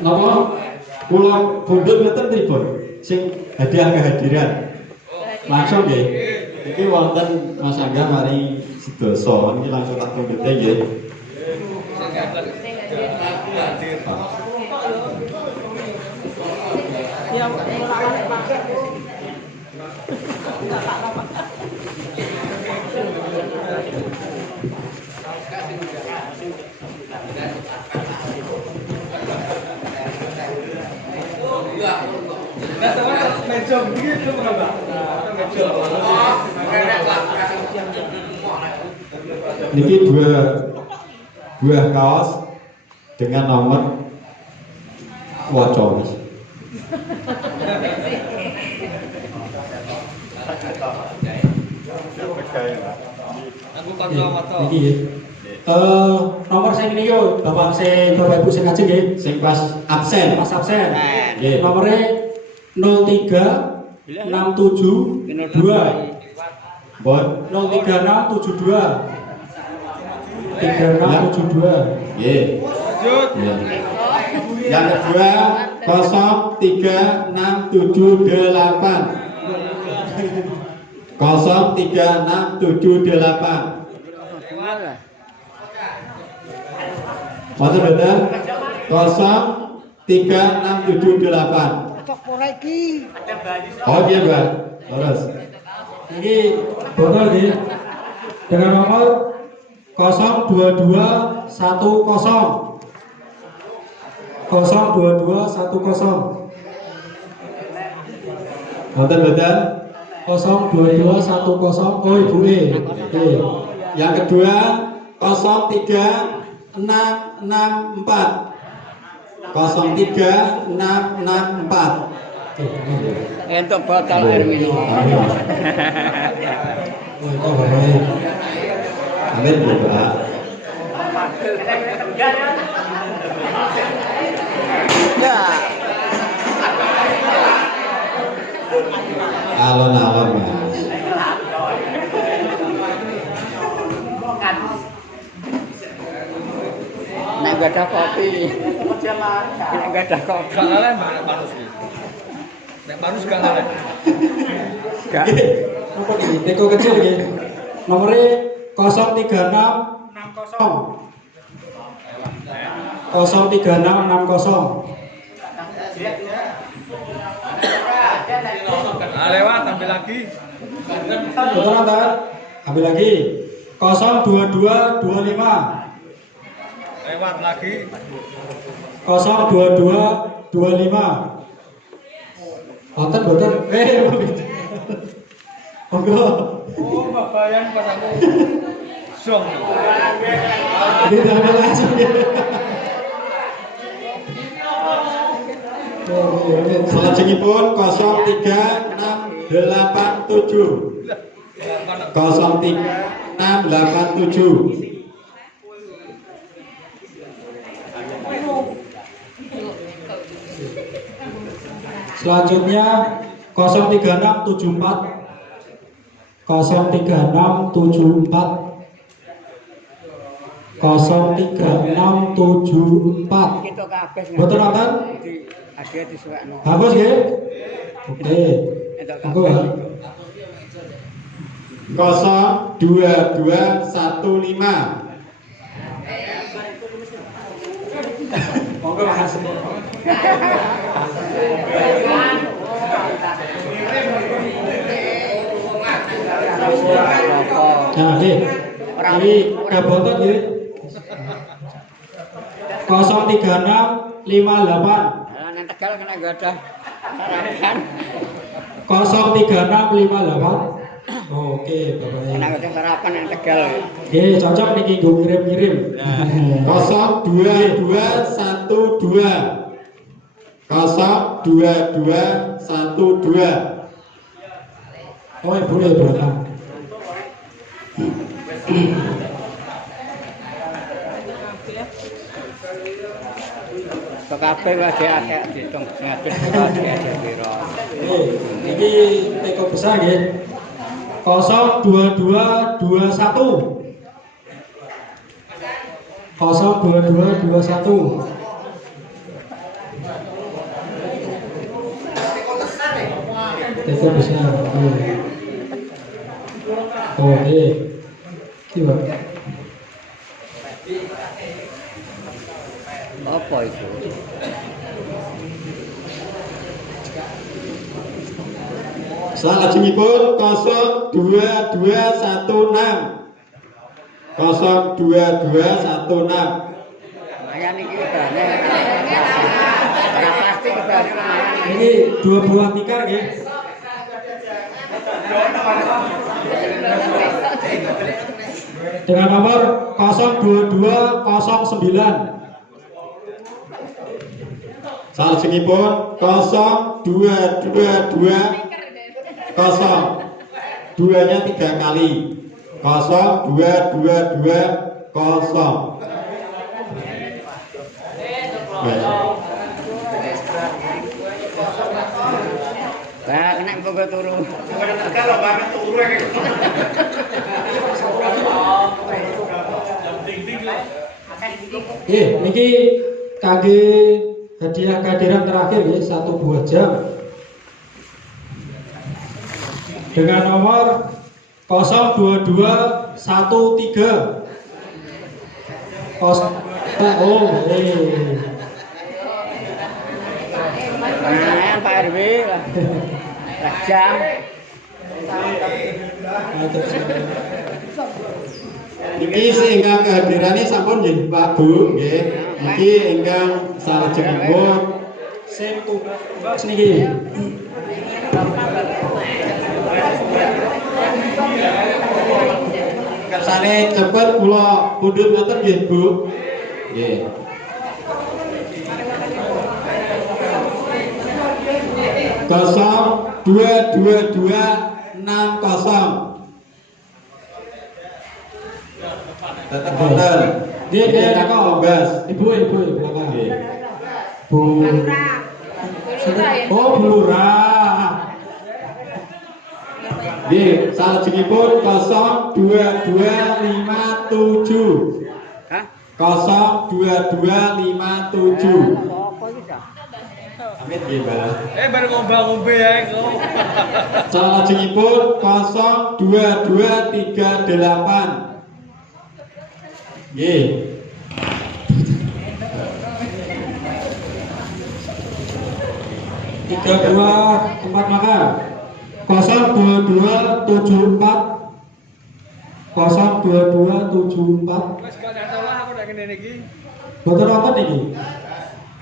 Napa? Kula pundhut ngeten pripun? Sing hadiah kehadiran. Langsung nggih. Iki wonten Mas Angga mari sedasa niki langsung tak pundhute nggih. Ya, Niki dua buah kaos dengan nomor waca Mas. Niki nomor sing niku Bapak Ibu sing ngajeng nggih, sing pas absen. Pas absen. Nggih. Nomore 036772. Bon, 03672. 3672. Nggih. Lanjut. Yang kedua 03678. 03678. Mata beda 03678. Oh iya Mbak, terus ini botol nih dengan nomor 02210 02210. Mata beda 02210. Oh ibu yang kedua 03664. 03664. untuk botol air minum. Amin Bapak. Ya. Alon-alon Mas. Nek gak ada kopi. Nek gak ada kopi. Gak lalai manus iki. Nek manus gak lalai. Gak. Apa iki? Teko kecil iki. Nomore 03660. 03660. Nah, lewat ambil lagi. Betul Natan? Ambil lagi. 02225. Lewat lagi. 02225. Nonton boten. Monggo. Oh, babayan pas aku. Song. Ini udah langsung. Selajengipun 03687. 03687. Selanjutnya 03674. 03674. 03674. Kita kabeh. Betul Nonton? Ada disuwekno. Bagus nggih? Oke. Aku ya. 02215. Monggo Mas. Nah, ini kabotan nggih. 03658. Nang Tegal kena gak ada sarapan. 03658. Oke, Bapak. Kena gak ada sarapan nang Tegal. Oke, cocok niki nggo ngirim-ngirim. 02212. 02212. Oh, boleh berangkat. Kabeh wae akeh ditung ngatur ada piro. Iki teko besar nggih. 02221. 02221. Teko besar. Oke. Coba. Apa itu? Salajengipun 02216. 02216. Lumayan iki bane. Ora pasti bane. Ini 2 buah tikar nggih. Dengan nomor 02209. Salajengipun 0222 0. 2-nya 3 kali. 0222 0. Lah kena pokok turu. Niki kangge hadiah kehadiran terakhir ya, 1 buah jam. Dengan nomor 02213. Nah, Pak RW lah. Jam. Niki ingkang kehadirannya sampun nggih Pak Bu nggih. Niki ingkang salajengipun Sing tugas niki. kersane cepet kula pundhut ngoten nggih Bu. Nggih. Kosong 22260. Tetep wonten. Nggih, nggih, Kakak kok. Ombas. Ibu belakang. Nggih. Bu. Oh, Bulura. Nggih, salajengipun 02257. Hah? 02257. Apa iki dah? Amit nggih, Mbak. Baru ngombe ya kok. Salajengipun 02238. Nggih. Tiga buah tempat makan. 02274. 02274. Wes gak nyata lah aku udah ngene iki. Boten wonten iki.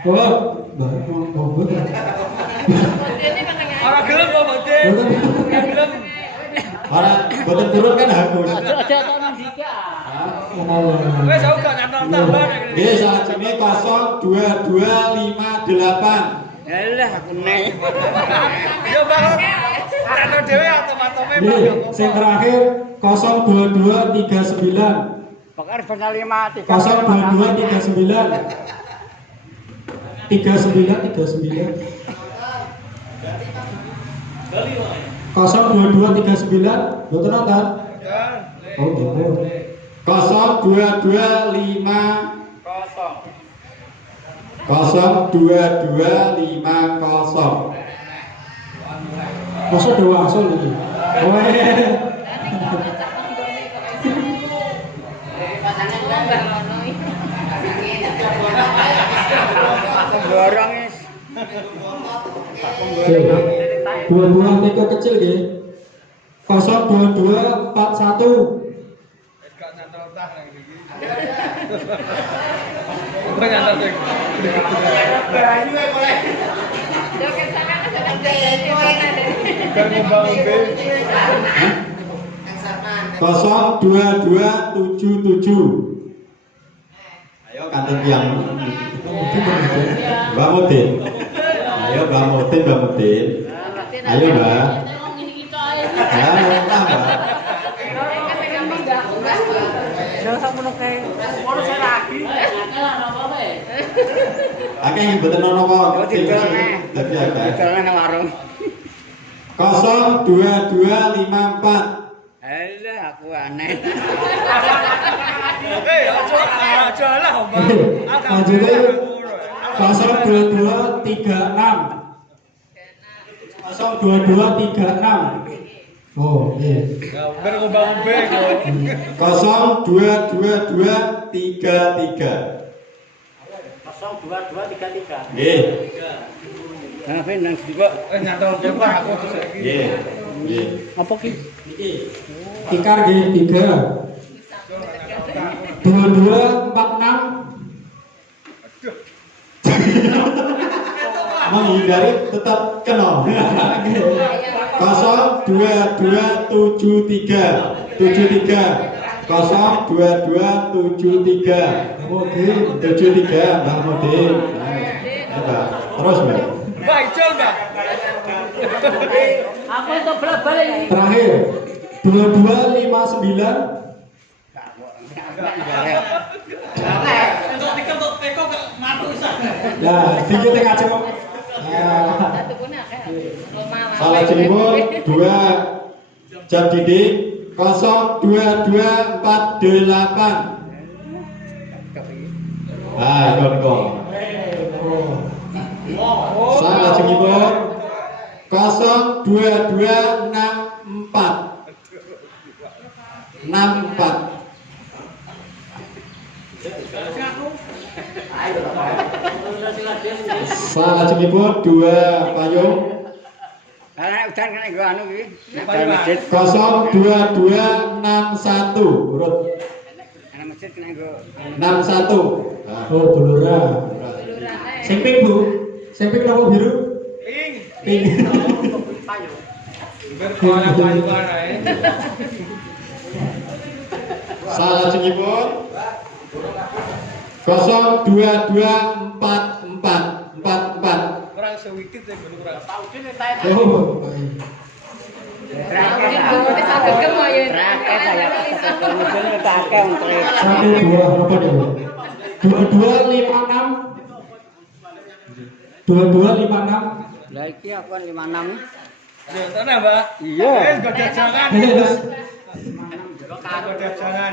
Oh, Mbak, mau Ora gelem kok, Mbak De. Ora gelem. Ora boten turun kan hapus. Aja ana dika. Wes aku gak nyata tambah nek ngene. Nggih, salajenge 02258. Alah aku nek. Yo Mbak. Nyata dhewe atom-atome Mbak. Sing terakhir 02239. Bakar benar 5 3. 02239. 39. 02239. Boten nonton. Oh, gitu. 02250. 02250. Masa dewa asal iki. Borong is. Buah-buah teko kecil nggih. 02241. Wes gak nyata tah nek iki. Kok nyata sing. Kan ngombe. 02277. Ayo kanten yang Mbak Mudin. Ayo Mbak Mudin, Mbak Mudin. Ayo Mbak. Ya, Mbak. Akeh yang boten ono kok. Dadi akeh. Jangan warung. 02254. Alah aku aneh. Aja lah, Mbak. Lanjutnya 02236. 02236. Oh, iya. Ya, bener ngubah-ubah kok. 02233. 02233. Nggih. Nah, ben nang juga Nyantol depan aku terus iki. Nggih. Nggih. apa ki? Niki. Tikar nggih 3. 2246. Menghindari tetap kena. 02273 02273 73 Mbak Mudin. Coba terus Mbak. Mbak Ijol, Mbak. Aku untuk balik ini. Terakhir 2259. Untuk tiket untuk teko gak matu isa. Ya, dikit aja kok. Ya. Salah jempol 2 jam dinding 02248. Ah, kok. Salah jempol 02264. 64. Salah jempol 2 payung. Karena udan kena gue anu ki. Payung, Mas. 02261 urut Karena masjid kena gue. 61. Oh, Blora. Sing pink, Bu. Sing pink apa biru? Ing. Pink. Ber koala payuan ae. Salah jempol 02244. Kurang sewikit ya bener kurang. Oh. Terakhir saya kata mobil kita akeh untuk 1 2 berapa dulu? 2256. 2256. Lah iki aku kan 56. Ya, tenan, Mbak. Iya. Gojek jangan. Terus Gojek jangan.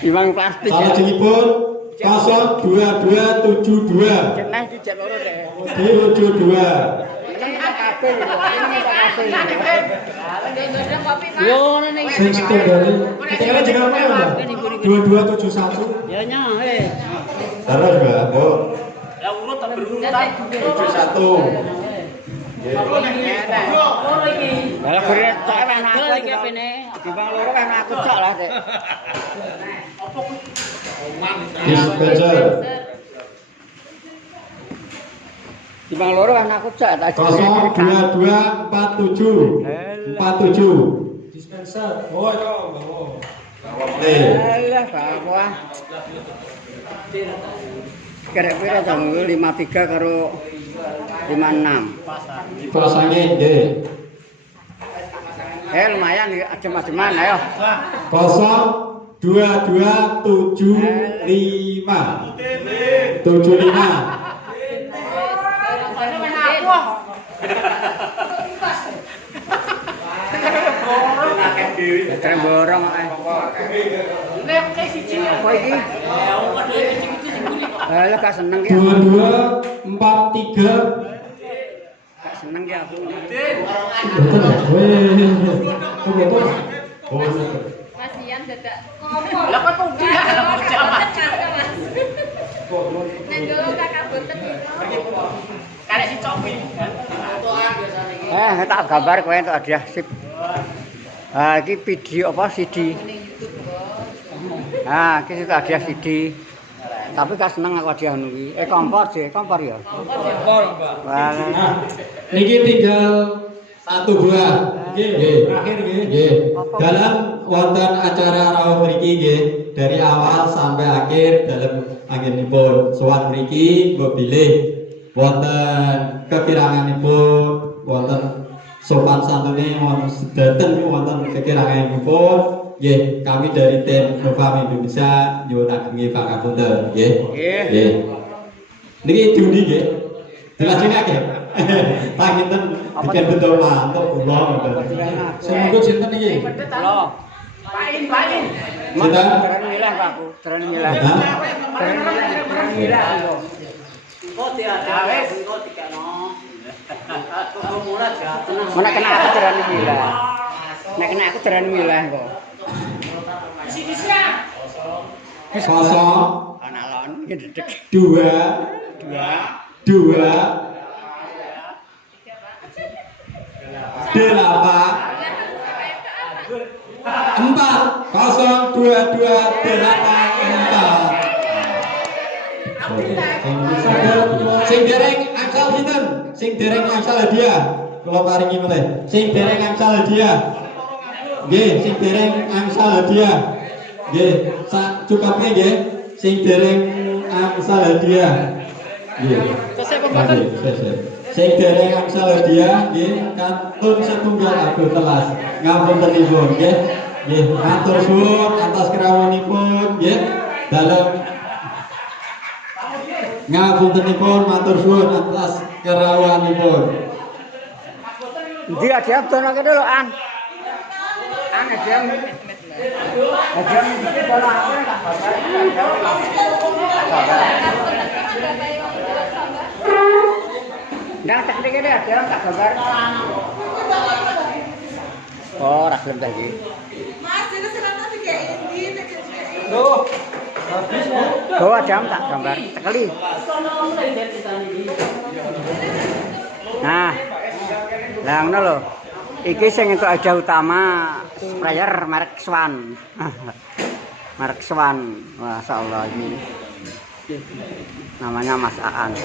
Iwang plastik. Salah jempol 02272. Cenah dijak loro deh. 72. Ini kabeh. Ini kabeh. Yo ngene iki. sing setunggal. Kita jenenge apa ya, Mbak? 2271. Ya nyah Terus Mbak, Bu. Ya urut tapi berurutan. 71. Lah kure tak ana aku iki apene. Dibang loro kan aku cok lah sik. Dispenser Dibang loro kan aku cok tak 02247. 47. Dispenser. Oh, itu bawa. Alah bawah. Kira-kira jam 53 karo 56. Pasangnya nggih. Lumayan adem-ademan ayo. 02275. 75. Keren borong ae. Apa iki? Lah gak seneng ki. 2243. Gak seneng ki aku. Betul. Weh. Betul. Oh, Kasihan dadak. Lah kok kok dia Nang dulu kakak boten itu. karek si copi. Tak gambar kowe entuk hadiah sip. Ah iki video apa CD? Ah, iki sudah hadiah CD. Tapi gak seneng aku hadiah ngono iki. Kompor sih, kompor ya. Kompor, Mbak. Wah. Nah, niki tinggal 1 buah. Nggih. terakhir nggih. Nggih. Dalam wonten acara rawuh mriki nggih, dari awal sampai akhir dalam anggenipun sowan mriki mbok bilih wonten kekiranganipun, wonten sopan santune wonten sedaten wonten kekiranganipun nggih kami dari tim Nova Indonesia nyuwun ageng pangapunten nggih. Nggih. Niki diundi nggih. Dilajengake. Panginten bikin betul mantap kula ngoten. Semoga sinten iki? Halo. Pain. Sinten? Terus milih aku, terus milih. Hah? Terus milih aku. Nek kena aku terani milah. Nek kena aku terani milah kok. Kosong, Alon gedek. dua, delapan, 4, 0, 2, 2, 8, 4. Sing dereng angsal sinten? Sing dereng angsal hadiah. Kula paringi meneh. Sing dereng angsal hadiah. Nggih, sing dereng angsal hadiah. Nggih, sak cukupnya nggih. Sing dereng angsal hadiah. Nggih. Selesai. Sing dereng angsal hadiah nggih kantun setunggal agung telas. Ngapuntenipun nggih. Nggih, matur suwun atas krawuhipun nggih. Dalem ngapuntenipun matur suwun atas kerawuhanipun. Ndi dia dono kene lho An. An dia. Dia iki dono aku tak Nang tak kene dia tak gambar. Oh, ra gelem ta iki. Mas, ini selama tiga ini, Loh, habis Bu. Bawa jam tak gambar sekali. Nah, lah ngono lho. Iki sing entuk hadiah utama sprayer merek Swan. Merek Swan. Masyaallah ini. Namanya Mas Aan.